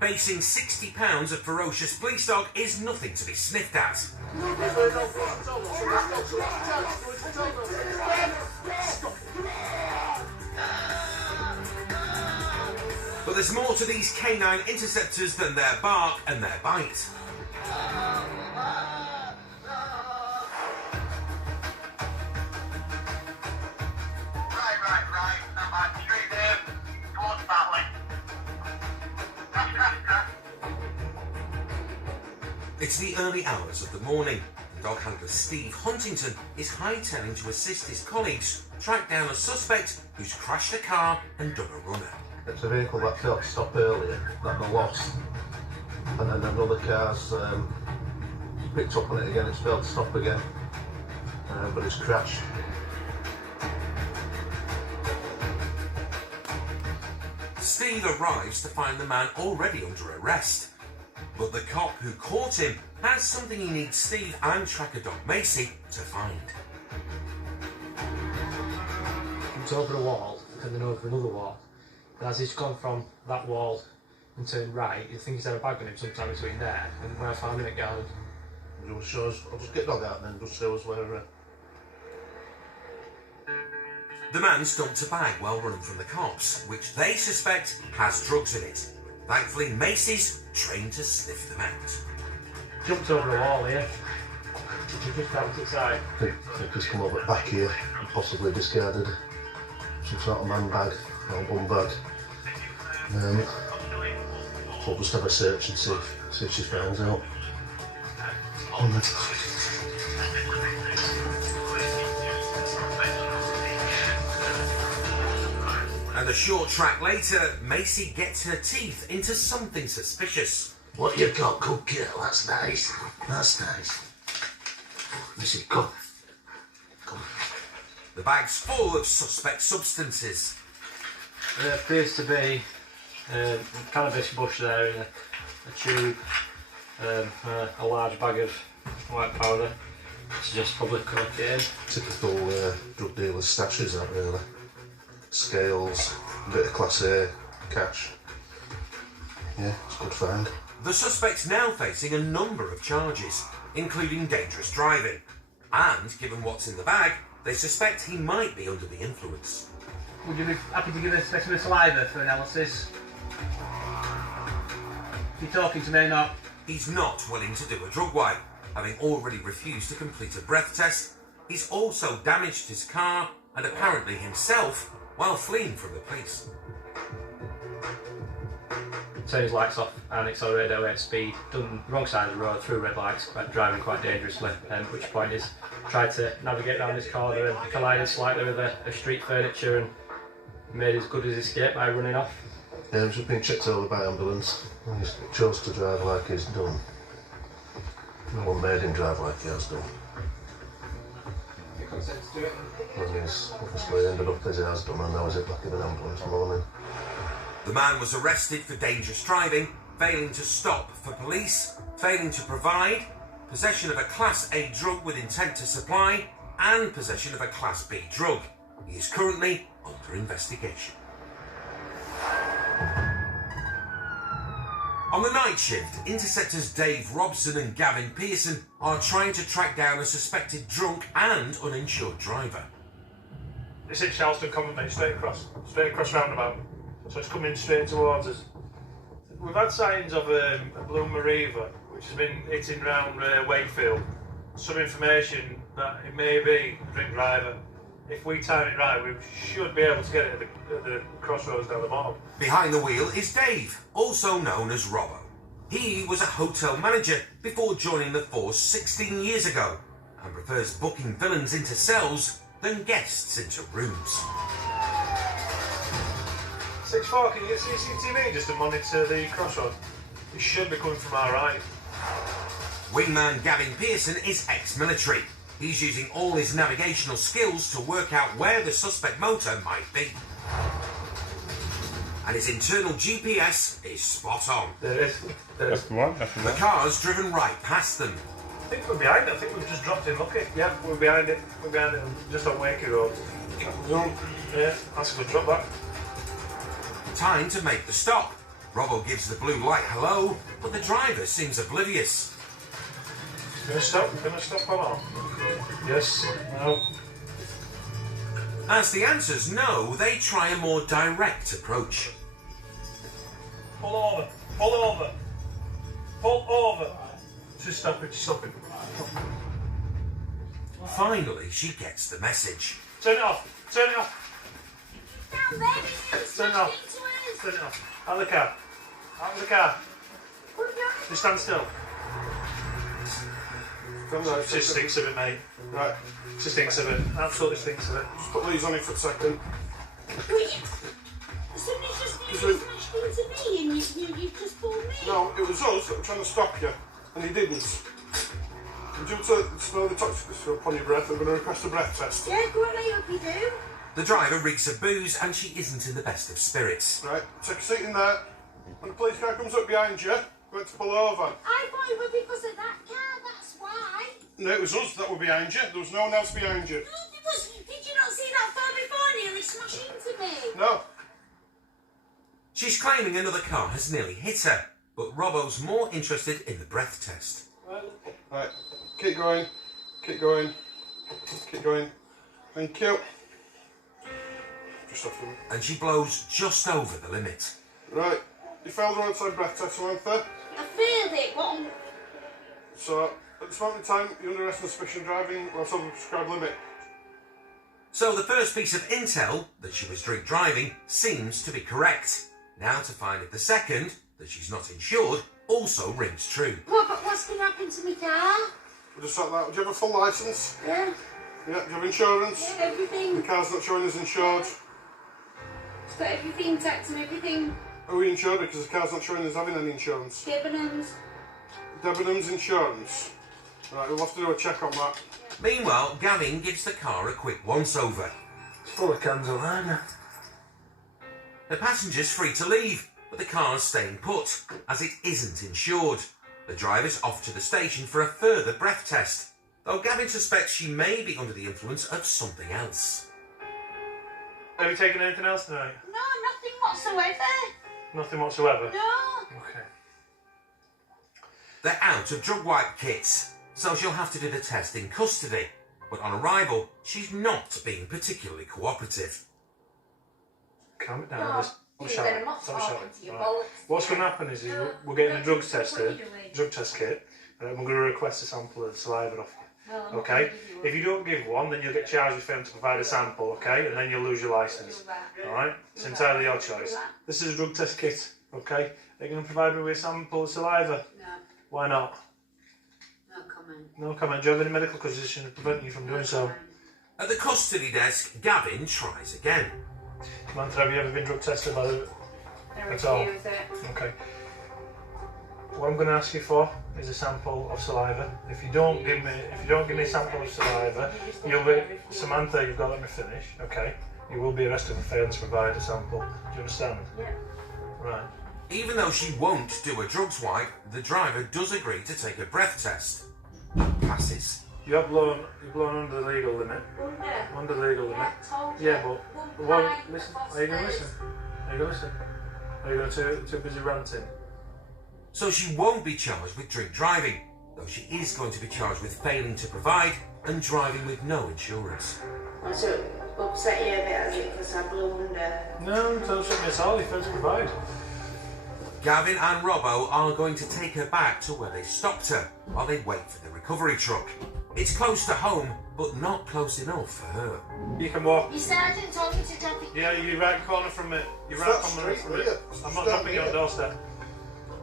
Facing £60 of ferocious police dog is nothing to be sniffed at. But there's more to these canine interceptors than their bark and their bite. It's the early hours of the morning. Dog handler Steve Huntington is hightailing to assist his colleagues track down a suspect who's crashed a car and done a runner. It's a vehicle that failed to stop earlier, that they lost, and then another car's picked up on it again, it's failed to stop again, but it's crashed. Steve arrives to find the man already under arrest. But the cop who caught him has something he needs Steve and tracker dog Macy to find. It's over a wall and then over another wall. And as he's gone from that wall and turned right, you think he's had a bag on him sometime between there and when I found him at Garland. You'll show us, I'll just get dog out and then just show us where. The man stumped a bag while running from the cops, which they suspect has drugs in it. Thankfully, Macy's trained to sniff them out. Jumped over a wall here. We just out to the side. I think he's come over back here and possibly discarded some sort of man bag or bum bag. We'll just have a search and see if she finds out. And a short track later, Macy gets her teeth into something suspicious. What you got, good girl? That's nice. That's nice. Missy, come. Come. The bag's full of suspect substances. There appears to be a cannabis bush there in a tube, a large bag of white powder. It's just public cocaine. Typical drug dealers' stashes, that really. Scales, a bit of Class A cash. Yeah, it's a good find. The suspect's now facing a number of charges, including dangerous driving. And given what's in the bag, they suspect he might be under the influence. Would you be happy to give a specimen of saliva for analysis? You're talking to me, not? He's not willing to do a drug wipe, having already refused to complete a breath test. He's also damaged his car and apparently himself while fleeing from the police. Turned his lights off and accelerated away at speed, done the wrong side of the road through red lights, driving quite dangerously, at which point he's tried to navigate around this corner and collided slightly with a street furniture and made as good as escape by running off. Yeah, he's just been checked over by ambulance and he chose to drive like he's done. No one made him drive like he has done. You consent to it? And he's obviously ended up as he has done and now he's back in an ambulance morning. The man was arrested for dangerous driving, failing to stop for police, failing to provide, possession of a Class A drug with intent to supply, and possession of a Class B drug. He is currently under investigation. On the night shift, interceptors Dave Robson and Gavin Pearson are trying to track down a suspected drunk and uninsured driver. It's in Charleston Common, mate, straight across roundabout. So it's coming straight towards us. We've had signs of a blue Mariva, which has been hitting round Wakefield. Some information that it may be a drink driver. If we time it right, we should be able to get it at the crossroads down the bottom. Behind the wheel is Dave, also known as Robbo. He was a hotel manager before joining the force 16 years ago and prefers booking villains into cells than guests into rooms. 6-4, can you get CCTV just to monitor the crossroad? It should be coming from our right. Wingman Gavin Pearson is ex-military. He's using all his navigational skills to work out where the suspect motor might be. And his internal GPS is spot on. There is. That's the one, that's the The one. car's driven right past them. I think we're behind it. I think we've just dropped in. Look it. Yeah, we're behind it. We're behind it. Just on Wakey Road. Yeah, that's a good drop, that. Time to make the stop. Robbo gives the blue light hello, but the driver seems oblivious. Gonna stop? Gonna stop or not? Yes. No. As the answer's no, they try a more direct approach. Pull over. Pull over. Pull over. Just stop it. Stop it. Finally, she gets the message. Turn it off. Turn it off. Down there, it's Turn it smashed off. into us. Turn it off. Out of the car. Out of the car. Put it down. Just stand still. Just stinks of it, mate. Right, Just stinks of it. Absolutely stinks of it. just put these on it for a second. Wait, somebody's just nearly smashed into me and you just pulled me. No, it was us that were trying to stop you, and you didn't. And due to the smell of the toxic stuff upon your breath, I'm going to request a breath test. Yeah, go on, I hope you do. The driver reeks of booze and she isn't in the best of spirits. Right, take a seat in there. When the police car comes up behind you, we're going to pull over. I thought it was because of that car, that's why. No, it was us that were behind you. There was no one else behind you. No, it was, did you not see that far before nearly smashed into me? No. She's claiming another car has nearly hit her, but Robbo's more interested in the breath test. Right, keep going. Keep going. Keep going. Thank you. Just off them. And she blows just over the limit. Right, you failed the roadside breath test, Samantha. I failed it, but I'm... So, at this moment in time, you're under arrest on suspicion of driving whilst over the prescribed limit. So the first piece of intel, that she was drink driving, seems to be correct. Now to find if the second, that she's not insured, also rings true. What, but what's going to happen to my car? We'll just sort that out. Do you have a full licence? Yeah, Yeah, do you have insurance? yeah, everything. The car's not showing as insured. It's got everything, tax and everything. Are we insured? Because the car's not showing as having any insurance. Debenhams. Debenhams Insurance. Right, we'll have to do a check on that. Meanwhile, Gavin gives the car a quick once-over. Full of cans of lager. The passenger's free to leave, but the car's staying put, as it isn't insured. The driver's off to the station for a further breath test, though Gavin suspects she may be under the influence of something else. Have you taken anything else tonight? No, nothing whatsoever. Nothing whatsoever? No. Okay. They're out of drug wipe kits, so she'll have to do the test in custody. But on arrival, she's not being particularly cooperative. Calm it down. No, Let's you shout. better not Stop talk shouting. into your Right. bollocks. What's going to happen is No, we're getting a no, drug that's test what here, you're doing. drug test kit, and we're going to request a sample of saliva off you. Well, I'm not Okay? gonna give you If you don't give one, then you'll get charged with failing to provide a sample, okay? And then you'll lose your license. Alright? It's entirely your choice. This is a drug test kit, okay? Are you going to provide me with a sample of saliva? No, Why not? no comment. No comment. Do you have any medical condition preventing you from doing so? At the custody desk, Gavin tries again. Samantha, have you ever been drug tested by the... I That's all. refuse it. Okay. What I'm going to ask you for is a sample of saliva. If you don't give me a sample of saliva, you'll be Samantha. You've got to let me finish. Okay. You will be arrested for failing to provide a sample. Do you understand? Yeah. Right. Even though she won't do a drugs wipe, the driver does agree to take a breath test. Passes. You're blown under the legal limit. Under the legal limit. Yeah, told you. Yeah, but One what? pint Listen. of Are you going to phosphorus. listen? Are you going to listen? Are you going to too busy ranting? So she won't be charged with drink driving, though she is going to be charged with failing to provide and driving with no insurance. So it upset you a bit, has it, because I blew under? No, don't shut me at all. You failed to provide. Gavin and Robbo are going to take her back to where they stopped her while they wait for the recovery truck. It's close to home, but not close enough for her. You can walk. Your sergeant told me to drop it. Yeah, you're right corner from it. You're It's right not corner straight, from will it. you? I'm not Stand dropping you on here. the doorstep.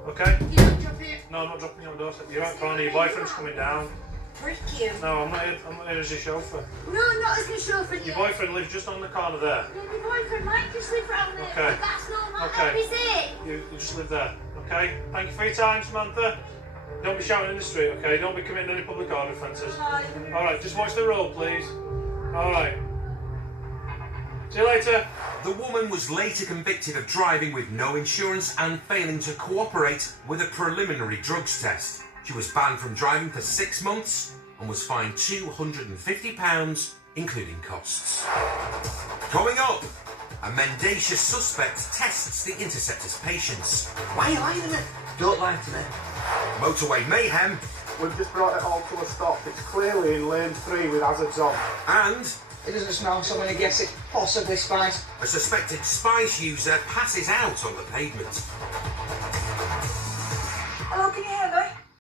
Okay? You don't drop it. No, I'm not dropping you on the doorstep. You're right corner. Your boyfriend's coming down. Freak you. No, I'm not here as your chauffeur. No, not as my chauffeur. Your boyfriend lives just on the corner there. Yeah, my boyfriend might just live around there, Okay. but that's not my Okay. help, is it? You just live there. Okay? Thank you for your time, Samantha. Don't be shouting in the street, okay? Don't be committing any public order offences. Alright, just watch the road, please. Alright. See you later. The woman was later convicted of driving with no insurance and failing to cooperate with a preliminary drugs test. She was banned from driving for 6 months and was fined £250, including costs. Coming up, A mendacious suspect tests the Interceptor's patience. Why are you lying to me? Don't lie to me. Motorway mayhem. We've just brought it all to a stop. It's clearly in lane 3 with hazards on. And It doesn't smell, so I'm going to guess it's possibly spice. a suspected spice user passes out on the pavement. Hello, can you hear me?